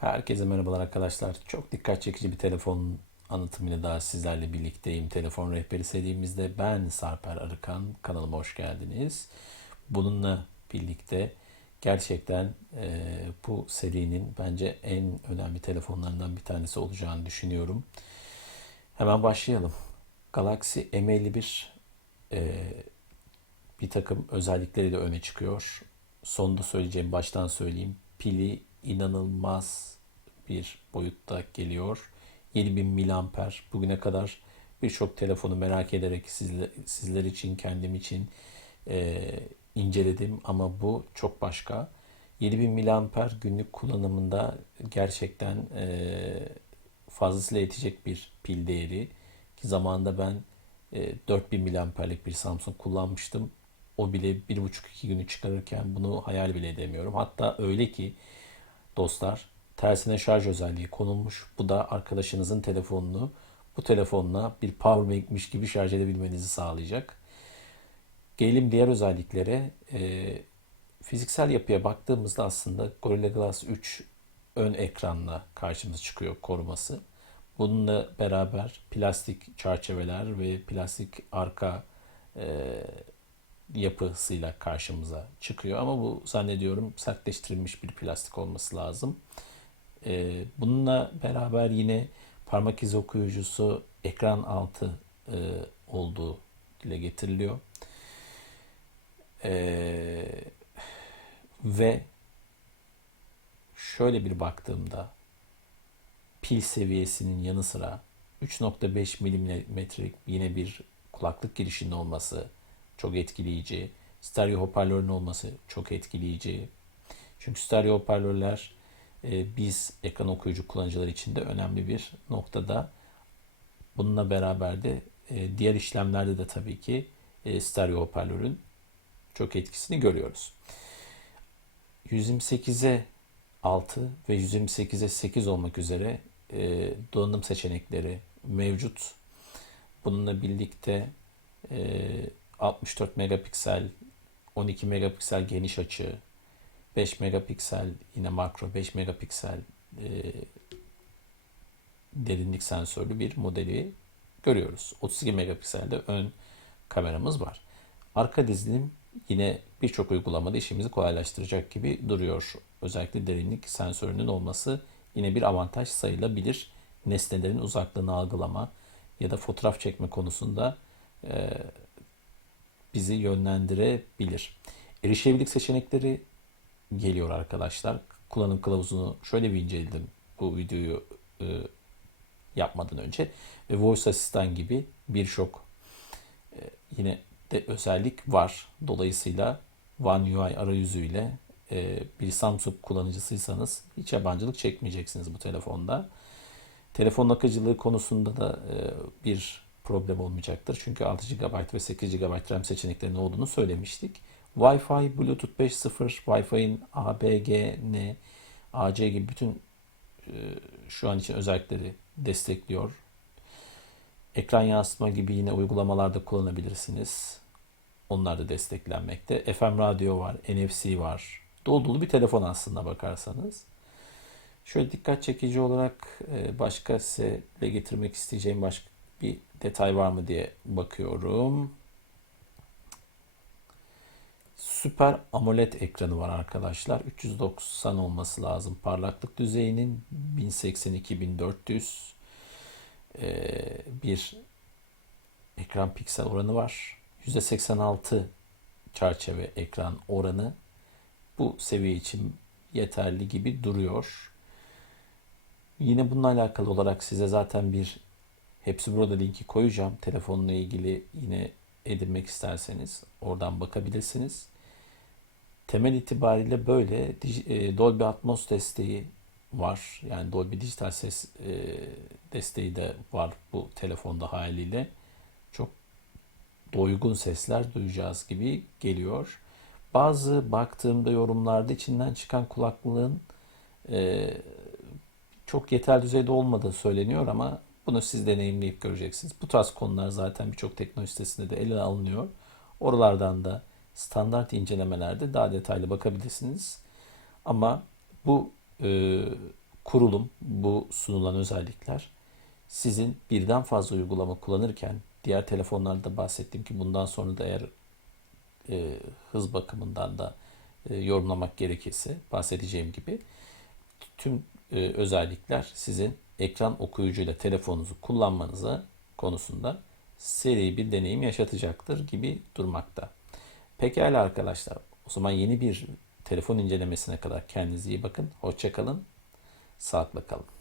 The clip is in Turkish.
Herkese merhabalar arkadaşlar. Çok dikkat çekici bir telefon anlatımıyla daha sizlerle birlikteyim. Telefon rehberi serimizde ben Sarper Arıkan. Kanalıma hoş geldiniz. Bununla birlikte gerçekten e, bu serinin bence en önemli telefonlarından bir tanesi olacağını düşünüyorum. Hemen başlayalım. Galaxy M51 e, bir takım özellikleriyle öne çıkıyor. Sonunda söyleyeceğim, baştan söyleyeyim. Pili inanılmaz bir boyutta geliyor. 7000 miliamper bugüne kadar birçok telefonu merak ederek sizler, sizler için, kendim için e, inceledim ama bu çok başka. 7000 miliamper günlük kullanımında gerçekten e, fazlasıyla yetecek bir pil değeri. Ki zamanında ben e, 4000 miliamperlik bir Samsung kullanmıştım. O bile 1,5-2 günü çıkarırken bunu hayal bile edemiyorum. Hatta öyle ki dostlar tersine şarj özelliği konulmuş. Bu da arkadaşınızın telefonunu bu telefonla bir powerbankmiş gibi şarj edebilmenizi sağlayacak. Gelelim diğer özelliklere. E, fiziksel yapıya baktığımızda aslında Gorilla Glass 3 ön ekranla karşımıza çıkıyor koruması. Bununla beraber plastik çerçeveler ve plastik arka e, yapısıyla karşımıza çıkıyor. Ama bu zannediyorum sertleştirilmiş bir plastik olması lazım. E, bununla beraber yine parmak izi okuyucusu ekran altı e, olduğu dile getiriliyor. E, ve şöyle bir baktığımda pil seviyesinin yanı sıra 3.5 milimetrelik yine bir kulaklık girişinin olması çok etkileyici. Stereo hoparlörün olması çok etkileyici. Çünkü stereo hoparlörler e, biz ekran okuyucu kullanıcılar için de önemli bir noktada. Bununla beraber de e, diğer işlemlerde de tabii ki e, stereo hoparlörün çok etkisini görüyoruz. 128'e 6 ve 128'e 8 olmak üzere e, donanım seçenekleri mevcut. Bununla birlikte e, 64 megapiksel, 12 megapiksel geniş açı, 5 megapiksel yine makro, 5 megapiksel e, derinlik sensörlü bir modeli görüyoruz. 32 megapikselde ön kameramız var. Arka dizilim yine birçok uygulamada işimizi kolaylaştıracak gibi duruyor. Özellikle derinlik sensörünün olması yine bir avantaj sayılabilir. Nesnelerin uzaklığını algılama ya da fotoğraf çekme konusunda e, bizi yönlendirebilir. Erişebilirlik seçenekleri geliyor arkadaşlar. Kullanım kılavuzunu şöyle bir inceledim bu videoyu e, yapmadan önce. Ve Voice Assistant gibi birçok e, yine de özellik var. Dolayısıyla One UI arayüzüyle e, bir Samsung kullanıcısıysanız hiç yabancılık çekmeyeceksiniz bu telefonda. Telefon akıcılığı konusunda da e, bir problem olmayacaktır. Çünkü 6 GB ve 8 GB RAM seçeneklerinin olduğunu söylemiştik. Wi-Fi, Bluetooth 5.0, Wi-Fi'nin A, B, G, N, AC gibi bütün e, şu an için özellikleri destekliyor. Ekran yansıtma gibi yine uygulamalarda kullanabilirsiniz. Onlar da desteklenmekte. FM radyo var, NFC var. Dolu dolu bir telefon aslında bakarsanız. Şöyle dikkat çekici olarak e, başka size getirmek isteyeceğim başka bir detay var mı diye bakıyorum. Süper AMOLED ekranı var arkadaşlar. 390 olması lazım. Parlaklık düzeyinin 1080-2400 ee, bir ekran piksel oranı var. %86 çerçeve ekran oranı bu seviye için yeterli gibi duruyor. Yine bununla alakalı olarak size zaten bir hepsi burada linki koyacağım. Telefonla ilgili yine edinmek isterseniz oradan bakabilirsiniz. Temel itibariyle böyle e, Dolby Atmos desteği var. Yani Dolby dijital ses e, desteği de var bu telefonda haliyle. Çok doygun sesler duyacağız gibi geliyor. Bazı baktığımda yorumlarda içinden çıkan kulaklığın e, çok yeterli düzeyde olmadığı söyleniyor ama bunu siz deneyimleyip göreceksiniz. Bu tarz konular zaten birçok teknoloji sitesinde de ele alınıyor. Oralardan da standart incelemelerde daha detaylı bakabilirsiniz. Ama bu e, kurulum, bu sunulan özellikler sizin birden fazla uygulama kullanırken diğer telefonlarda bahsettim ki bundan sonra da eğer e, hız bakımından da e, yorumlamak gerekirse bahsedeceğim gibi tüm e, özellikler sizin ekran okuyucuyla telefonunuzu kullanmanıza konusunda seri bir deneyim yaşatacaktır gibi durmakta. Pekala arkadaşlar. O zaman yeni bir telefon incelemesine kadar kendinize iyi bakın. Hoşça kalın. Sağlıkla kalın.